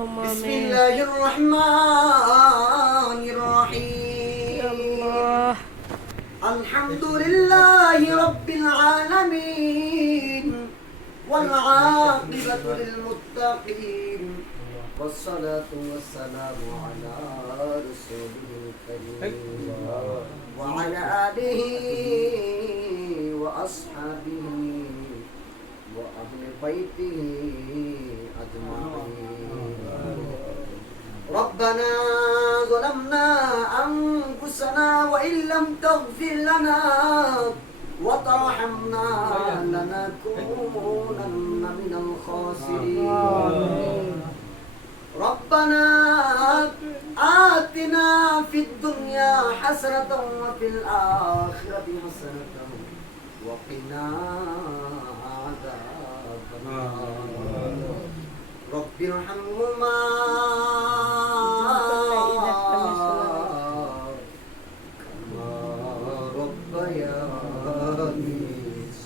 বিসমিল্লাহির রহমানির রহিম। আলহামদুলিল্লাহি রাব্বিল আলামিন ওয়াল আকিবাতু লিল মুত্তাকিন والصلاة والسلام على رسوله الكريم وعلى آله وأصحابه وأهل بيته أجمعين. ربنا ظلمنا أنفسنا وإن لم تغفر لنا وترحمنا لنكونن من الخاسرين. ربنا آتنا في الدنيا حسنة وفي الآخرة حسنة وقنا عذاب النار. رب ارحمهما كما ربياني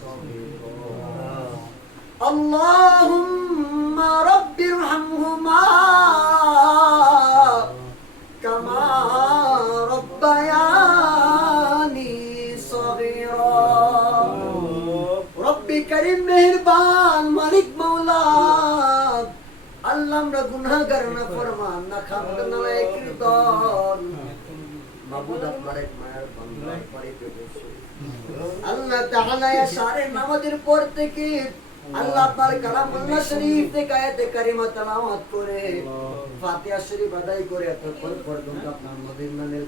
صغيرا. اللهم رب ارحمهما كما ربياني صغيرا. ربي كريم মেহেরবান মালিক মাওলা, আল্লাহ আমরা গুনাহগার না ফরমান না খামদ না কীর্তন মাবুদ আপনার এক মায়ের বান্দার বাড়িতে বসে আল্লাহ তাআলা এ সারে নামাজের পর থেকে আল্লাহ আপনার কালামুল্লাহ শরীফ থেকে আয়াতে কারিমা তেলাওয়াত করে ফাতিহা শরীফ আদায় করে এতক্ষণ পর্যন্ত আপনার নবীর নামের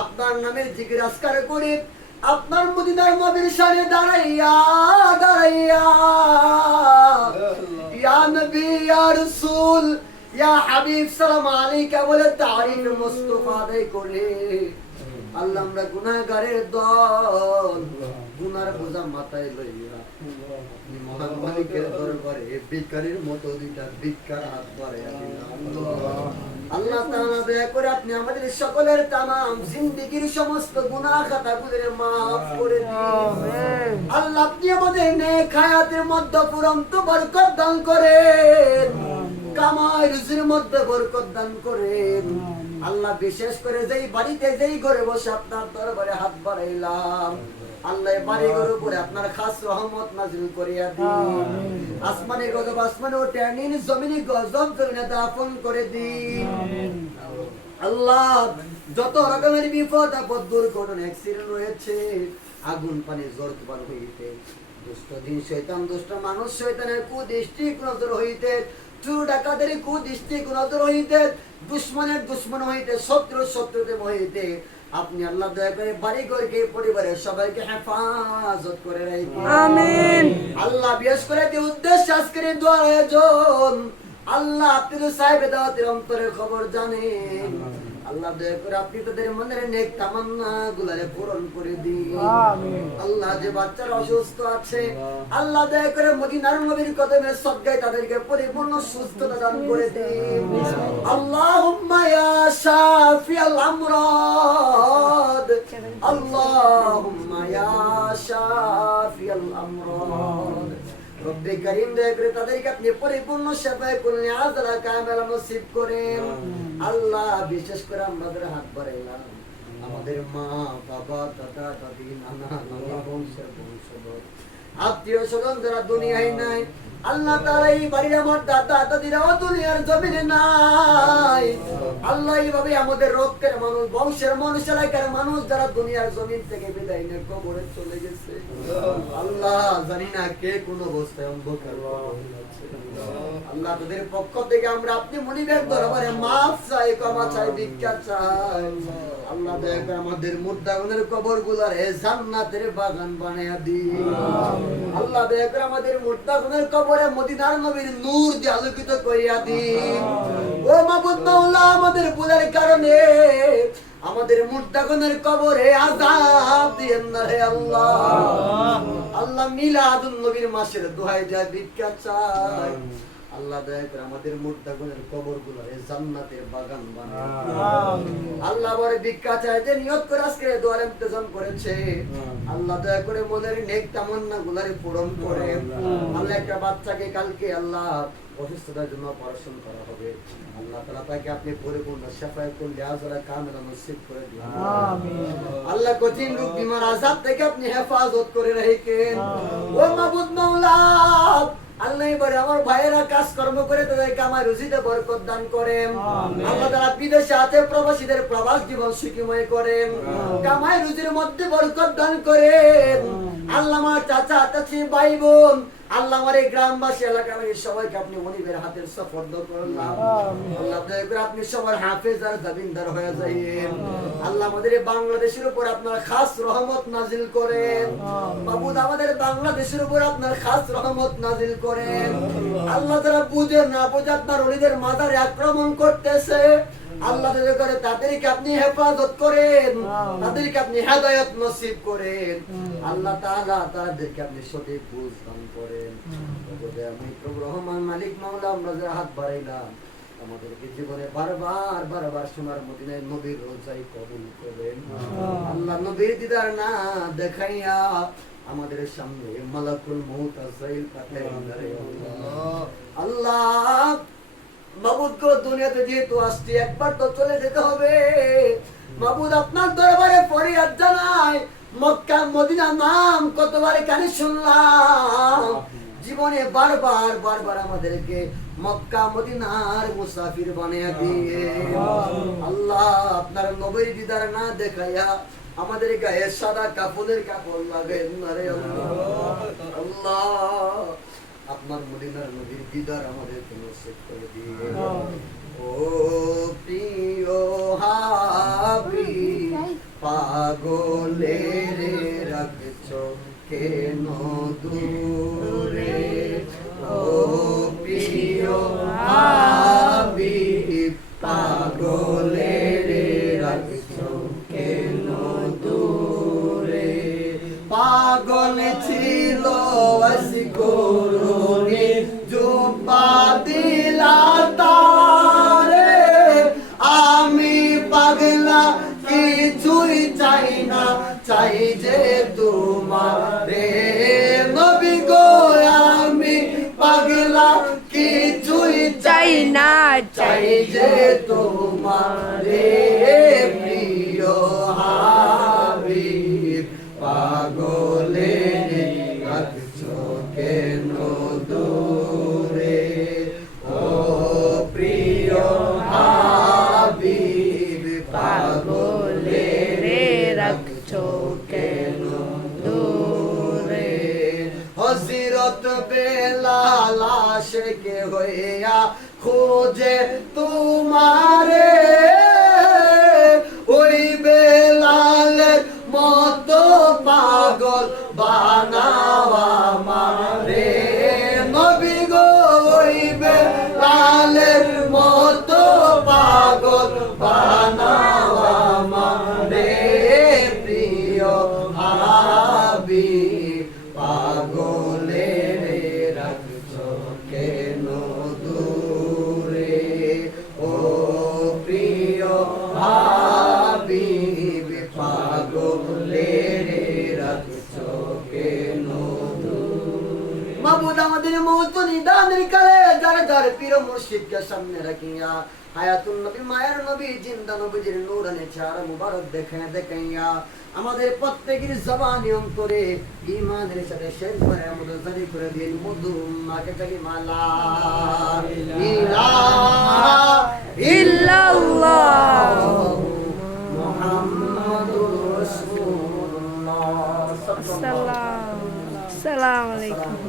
আপনার নামের জিকির আজকার করে আপনার মদিনার নবীর শানে দাঁড়াইয়া দাঁড়াইয়া ইয়া নবী ইয়া রাসূল ইয়া হাবিব সালাম আলাইকা বলে তারিফ মুস্তাফা আদায় করে আল্লাহ আমরা গুনাহগারের দল গুনার বোঝা মাথায় লইয়া মহান মালিকের দরবারে ভিখারির মতো দুইটা ভিক্ষার হাত বাড়াইয়া দিলাম। আল্লাহ তাআলা দয়া করে আপনি আমাদের সকলের তামাম জিন্দেগীর সমস্ত গুনাহ খাতাগুলোরে maaf করে দিন। আল্লাহ আপনি আমাদের নেক হায়াতের মধ্যে পুরন্ত বরকত দান করেন, কামাই রুজির মধ্যে বরকত দান করেন। আল্লাহ বিশেষ করে যেই বাড়িতে যেই ঘরে বসে আপনার দরবারে হাত বাড়াইলাম আল্লাহ বাড়ি ঘর উপরে আপনার খাস রহমত নাযিল করিয়া দিন। আসমানে গজব আসমানে উঠে নিন, জমিনে গজব জমিনে দাফন করে দিন। আল্লাহ যত রকমের বিপদ আপদ দুর্ঘটনা অ্যাক্সিডেন্ট রয়েছে আগুন পানি জ্বর তুফান হইতে দুষ্ট দিন শয়তান দুষ্ট মানুষ শয়তানের কুদৃষ্টি নজর হইতে চোর ডাকাতের কুদৃষ্টি নজর হইতে দুশমনের দুশমন হইতে শত্রু শত্রুতে হইতে আপনি আল্লাহ দয়া করে বাড়ি ঘরকে পরিবারের সবাইকে হেফাজত করে রাখুন। আমিন। আল্লাহ বিশেষ করে যে উদ্দেশ্য আজকের দোয়ার আয়োজন আল্লাহ আপনি তো সাহেব দাওয়াতের অন্তরের খবর জানেন। আল্লাহ দয়া করে আপনি তাদের মনের নেক তামান্না গুলারে পূরণ করে দিন। আমিন। আল্লাহ যে বাচ্চারা অসুস্থ আছে আল্লাহ দয়া করে মদিনার নবীর কদমে সদকায় তাদেরকে পরিপূর্ণ সুস্থতা দান করে দিন। আল্লাহুম্মা ইয়া শাফিয়াল আমরাদ, আল্লাহুম্মা ইয়া শাফিয়াল আমরাদ। রব্বে কারীম দয়া করে তাদেরকে আপনি পরিপূর্ণ শিফায়ে কুল্লি আযলা কামিলা নসিব করেন। আল্লাহ বিশেষ করে আমাদের হাত বাড়াইলাম আমাদের মা বাবা দাদা দাদি নানা নানি বংশের বংশধর আত্মীয় স্বজন যারা দুনিয়ায় নাই আল্লাহ তাআলা এই বাড়ির আমার দাদা দাদিরাও দুনিয়ার জমিনে নাই। আল্লাহ এইভাবে আমাদের রক্তের মানুষ বংশের মানুষ এলাকার মানুষ যারা দুনিয়ার জমিন থেকে বিদায় নিয়ে কবরে চলে গেছে আল্লাহ জানি না কে কোন অবস্থায় অন্ধকার আল্লাহ তাদের পক্ষ থেকে আমরা আপনি মুনিবের দরবারে মাফ চাই, ক্ষমা চাই, ভিক্ষা চাই। আল্লাহ দয়া করে আমাদের মুর্দাগুনের কবরগুলোরে জান্নাতের বাগান বানায়া দিন। আল্লাহ দয়া করে আমাদের মুর্দাগুনের কবরে মদিনার নবীর নূর দিয়ে আলোকিত করিয়া দিন। ও মাবুদ মাওলা আমাদের ভুলের কারণে আমাদের মুর্দাগুনের কবরে আযাব দিয়েন না হে আল্লাহ। আল্লাহ মিলাদুন নবীর মাসের দোহাই যায় ভিক্ষা চাই। আল্লাহ দয়া করে আমাদের মুর্দাগুনের কবরগুলোরে জান্নাতের বাগান বানায় আল্লাহ বড় ভিক্ষা চাইতে নিয়ত করে আজকে দোয়ার ইন্তজাম করেছে আল্লাহ দয়া করে মনের নেক তামান্না গুলারে পূরণ করে আল্লাহ একটা বাচ্চাকে কালকে আল্লাহ অসুস্থতার জন্য অপারেশন করা হবে আল্লাহ তাআলা তাকে আপনি পরিপূর্ণ শাফায়াতুল লিয়াজরা কামিলা নসিব করে দিন আমিন আল্লাহ কঠিন রোগ বিমার আযাব থেকে আপনি হেফাজত করে রাখেন ও মাবুদ মাওলা আল্লাহ এবারে আমার ভাইয়েরা কাজ কর্ম করে তাদের কামাই রুজিতে বরকত দান করেন আল্লাহ তাআলা বিদেশে আছে প্রবাসীদের প্রবাস জীবন সুখময় করেন কামাই রুজির মধ্যে বরকত দান করেন আল্লাহ আমার চাচা চাচি ভাই বোন আল্লাহ আমার এই গ্রামবাসী এলাকাবাসী সবাইকে আপনি মনিবের হাতের সুফর্দ করলাম আল্লাহ দয়া করে আপনি সবার হাফেজ আর জামিনদার হয়ে যাইয়েন আল্লাহ আমাদের বাংলাদেশের উপর আপনার খাস রহমত নাজিল করেন মাবুদ আমাদের বাংলাদেশের উপর আপনার খাস রহমত নাজিল করেন আল্লাহ যারা বুঝে না বুঝে আপনার ওলিদের মাজারে আক্রমণ করতেছে আল্লাহ দয়া করে তাদেরকে আপনি হেফাজত করেন তাদেরকে আপনি হেদায়েত নসিব করেন আল্লাহ তাআলা তাদেরকে আপনি সঠিক বুঝ দান করেন আমি প্রভু রহমান মালিক মাওলা আমরা যে হাত বাড়াইলাম আমাদেরকে জীবনে বারবার বারবার সোনার মদিনায় নবীর রোজাই কবুল করেন আল্লাহ নবীর দিদার না দেখাইয়া আমাদের সামনে মালাকুল মউত আজরাইল পাঠাইলেন আল্লাহ মাবুদ গো দুনিয়াতে যেহেতু আসছি একবার তো চলে যেতে হবে মাবুদ আপনার দরবারে ফরিয়াদ জানাই মক্কা মদিনা নাম কতবার কানে শুনলাম জীবনে বারবার বারবার আমাদেরকে মক্কা মদিনার মুসাফির বানিয়ে দিয়ে আল্লাহ আপনার নবীর দিদার না দেখাইয়া আমাদের গায়ে সাদা কাপড়ের কাপড় লাগাবেন না রে আল্লাহ আপনার মদিনার নবীর দিদার আমাদেরকে নসিব করে দিয়ে ও প্রিয় হাবিব পাগলে রে রাখছো কেন দূরে ও প্রিয় হাবিব পাগলে রে রাখছো কেন দূরে পাগল ছিল আসিকরুনি জুব্বা দিলা তারে আমি পাগলা কিছুই চাই না চাই যে তোমারে নবী গো আমি পাগলা কিছুই চাই না চাই যে তোমারে প্রিয় হাবিব পাগলে রাখছো কেন দূরে ও প্রিয় হাবিব পাগলে রাখছো কেন দূরে হযরত বেলাল আশিকে হইয়া খোঁজে তোমারে ওই বেলালের মতো পাগল বানাওয়া মারে নবী গো ওই বেলালের মতো পাগল বানাওয়া মারে প্রিয় হাবিব পাগলে রাখছো কেন দূরে ও প্রিয় হাবিব পাগলে রাখছো কেন দূরে মাবুদ আমাদের মওত নিদানের কালে যার যার পীর মুর্শিদকে সামনে রাখিয়া হায়াতুন নবী মায়ের নবী জিন্দা নবীর নূরানি চেহারা মুবারক দেখাইয়া আমাদের প্রত্যেকের জবানি অন্তরে ঈমানের সাথে শের করে আমাদের জারি করে দিন মধু মাকে কালিমা লা ইলাহা ইল্লাল্লাহ মুহাম্মাদুর রাসূলুল্লাহ সাল্লাল্লাহু আলাইহি ওয়াসাল্লাম।